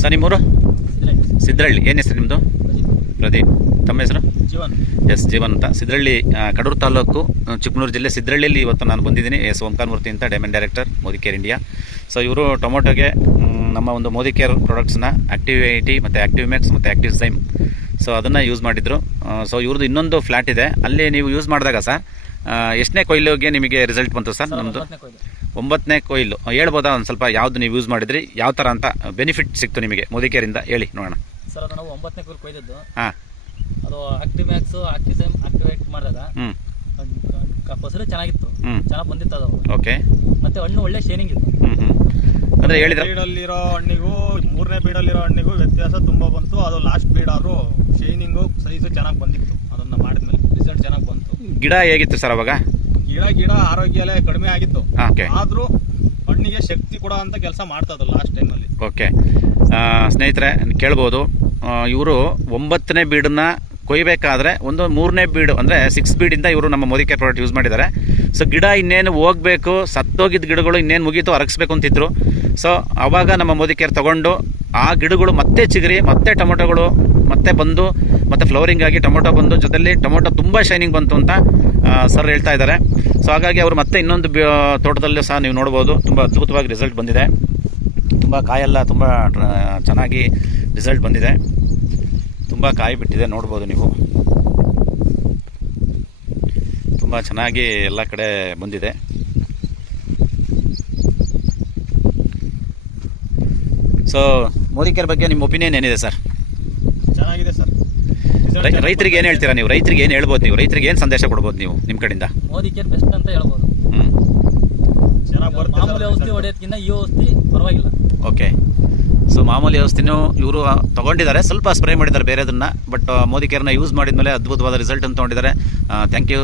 Sir ನಿಮ್ಮೂರು? ಸಿದ್ರಳ್ಳಿ. ಏನು ಹೆಸರು ನಿಮ್ಮದು? ಪ್ರದೀಪ್. ತಮ್ಮ ಹೆಸರು? ಜೀವನ್. ಎಸ್ ಜೀವನ್ ಅಂತ. ಸಿದ್ರಳ್ಳಿ, ಕಡೂರು ತಾಲೂಕು, ಚಿಕ್ಕಮಗಳೂರು ಜಿಲ್ಲೆ ಸಿದ್ರಳ್ಳಿಯಲ್ಲಿ ಇವತ್ತು ನಾನು ಬಂದಿದ್ದೀನಿ. ಎಸ್ ಓಂಕಾರ ಮೂರ್ತಿ ಅಂತ, diamond director, Modi care India. So ಇವರು ಟೊಮೊಟೊಗೆ ನಮ್ಮ ಒಂದು ಮೋದಿ ಕೇರ್ ಪ್ರಾಡಕ್ಟ್ಸ್ನ ಆಕ್ಟಿವ್ 80 ಮತ್ತು ಆಕ್ಟಿವ್ ಮ್ಯಾಕ್ಸ್ ಮತ್ತು ಆಕ್ಟಿವ್ ಝೈಮ್, ಸೊ ಅದನ್ನು ಯೂಸ್ ಮಾಡಿದ್ರು. ಸೊ ಇವ್ರದ್ದು ಇನ್ನೊಂದು ಫ್ಲ್ಯಾಟ್ ಇದೆ, ಅಲ್ಲಿ ನೀವು ಯೂಸ್ ಮಾಡಿದಾಗ ಸರ್ ಎಷ್ಟನೇ ಕೊಯ್ಲಿಗೆ ನಿಮಗೆ ರಿಸಲ್ಟ್ ಬಂತು ಸರ್? ನಮ್ಮದು 9ನೇ ಕೊಯ್ಲು. ಹೇಳ್ಬೋದಾ ಒಂದು ಸ್ವಲ್ಪ ಯಾವುದು ನೀವು ಯೂಸ್ ಮಾಡಿದ್ರಿ, ಯಾವ ಥರ ಅಂತ ಬೆನಿಫಿಟ್ ಸಿಕ್ತು ನಿಮಗೆ ಮೋದಿ ಕೇರಿಂದ ಹೇಳಿ ನೋಡೋಣ. ಸರ್ ಅದು ನಾವು 9ನೇ ಕೊಯ್ಲು ಕೊಯ್ದಿದ್ದು. ಹಾಂ, ಅದು ಆಕ್ಟಿವ್ ಮ್ಯಾಕ್ಸ್ ಆಕ್ಟಿವ್ ಝೈಮ್ ಆಕ್ಟಿವೇಟ್ ಮಾಡಿದಾಗ ಫಸಲು ಚೆನ್ನಾಗಿತ್ತು, ಚೆನ್ನಾಗಿ ಬಂದಿತ್ತು ಅದು. ಓಕೆ. ಮತ್ತೆ ಹಣ್ಣು ಒಳ್ಳೆ ಶೈನಿಂಗ್ ಇತ್ತು. ಅಂದರೆ ಹೇಳಿದ್ರೆ ಬೀಡಲ್ಲಿರೋ ಹಣ್ಣಿಗೂ 3ನೇ ಬೀಡಲ್ಲಿರೋ ಹಣ್ಣಿಗೂ ವ್ಯತ್ಯಾಸ ತುಂಬ ಬಂತು. ಅದು ಲಾಸ್ಟ್ ಬೀಡ್ ಆದರೂ ಶೈನಿಂಗು ಸೈಜು ಚೆನ್ನಾಗಿ ಬಂದಿತ್ತು. ಅದನ್ನು ಮಾಡಿದ್ಮೇಲೆ ರಿಸಲ್ಟ್ ಚೆನ್ನಾಗಿ ಬಂತು. ಗಿಡ ಹೇಗಿತ್ತು ಸರ್ ಅವಾಗ? ಗಿಡ ಆರೋಗ್ಯ ಎಲ್ಲ ಕಡಿಮೆ ಆಗಿತ್ತು, ಓಕೆ. ಆದರೂ ಹಣ್ಣಿಗೆ ಶಕ್ತಿ ಕೊಡೋ ಅಂತ ಕೆಲಸ ಮಾಡ್ತದ ಲಾಸ್ಟ್ ಟೈಮಲ್ಲಿ. ಓಕೆ ಸ್ನೇಹಿತರೆ, ಕೇಳ್ಬೋದು, ಇವರು 9ನೇ ಬೀಡನ್ನ ಕೊಯ್ಬೇಕಾದ್ರೆ ಒಂದು 3ನೇ ಬೀಡು ಅಂದರೆ 6 ಬೀಡಿಂದ ಇವರು ನಮ್ಮ ಮೋದಿ ಕೇರ್ ಪ್ರಾಡಕ್ಟ್ ಯೂಸ್ ಮಾಡಿದ್ದಾರೆ. ಸೊ ಗಿಡ ಇನ್ನೇನು ಹೋಗಬೇಕು, ಸತ್ತೋಗಿದ್ದ ಗಿಡಗಳು ಇನ್ನೇನು ಮುಗೀತು ಅರಗಿಸ್ಬೇಕು ಅಂತಿದ್ರು. ಸೊ ಆವಾಗ ನಮ್ಮ ಮೋದಿ ಕೇರ್ ತೊಗೊಂಡು ಆ ಗಿಡಗಳು ಮತ್ತೆ ಚಿಗುರಿ, ಮತ್ತೆ ಟೊಮೊಟೊಗಳು ಮತ್ತೆ ಬಂದು, ಮತ್ತೆ ಫ್ಲವರಿಂಗ್ ಆಗಿ ಟೊಮೊಟೊ ಬಂದು, ಜೊತೆಲಿ ಟೊಮೊಟೊ ತುಂಬ ಶೈನಿಂಗ್ ಬಂತು ಅಂತ ಸರ್ ಹೇಳ್ತಾ ಇದ್ದಾರೆ. ಸೊ ಹಾಗಾಗಿ ಅವರು ಮತ್ತೆ ಇನ್ನೊಂದು ತೋಟದಲ್ಲೂ ಸಹ ನೀವು ನೋಡ್ಬೋದು, ತುಂಬ ಅದ್ಭುತವಾಗಿ ರಿಸಲ್ಟ್ ಬಂದಿದೆ. ತುಂಬ ಕಾಯೆಲ್ಲ ತುಂಬ ಚೆನ್ನಾಗಿ ರಿಸಲ್ಟ್ ಬಂದಿದೆ, ತುಂಬ ಕಾಯಿ ಬಿಟ್ಟಿದೆ ನೋಡ್ಬೋದು ನೀವು. ತುಂಬ ಚೆನ್ನಾಗಿ ಎಲ್ಲ ಕಡೆ ಬಂದಿದೆ. ಸೊ ಮೋದಿ ಕೇರ್ ಬಗ್ಗೆ ನಿಮ್ಮ ಒಪಿನಿಯನ್ ಏನಿದೆ ಸರ್? ಚೆನ್ನಾಗಿದೆ ಸರ್. ರೈತರಿಗೆ ಏನು ಹೇಳ್ತೀರಾ ನೀವು? ರೈತರಿಗೆ ಏನು ಹೇಳ್ಬೋದು ನೀವು? ರೈತರಿಗೆ ಏನು ಸಂದೇಶ ಕೊಡ್ಬೋದು ನೀವು ನಿಮ್ಮ ಕಡೆಯಿಂದ? ಮೋದಿ ಕೇರ್ ಬೆಸ್ಟ್ ಅಂತ ಹೇಳ್ಬೋದು. ಚೆನ್ನಾಗಿ ಬರುತ್ತೆ. ಮಾಮೂಲಿ ಔಷಧಿ ಹೊಡೆಯೋದಕ್ಕಿಂತ ಈ ಔಷಧಿ ಪರವಾಗಿಲ್ಲ. ಓಕೆ. ಸೊ ಮಾಮೂಲಿ ಔಷಧಿನೂ ಇವರು ತೊಗೊಂಡಿದ್ದಾರೆ, ಸ್ವಲ್ಪ ಸ್ಪ್ರೇ ಮಾಡಿದ್ದಾರೆ ಬೇರೆದನ್ನು, ಬಟ್ ಮೋದಿ ಕೇರ್ನ ಯೂಸ್ ಮಾಡಿದ ಮೇಲೆ ಅದ್ಭುತವಾದ ರಿಸಲ್ಟ್ ಅಂತ ತೊಗೊಂಡಿದ್ದಾರೆ. Thank you.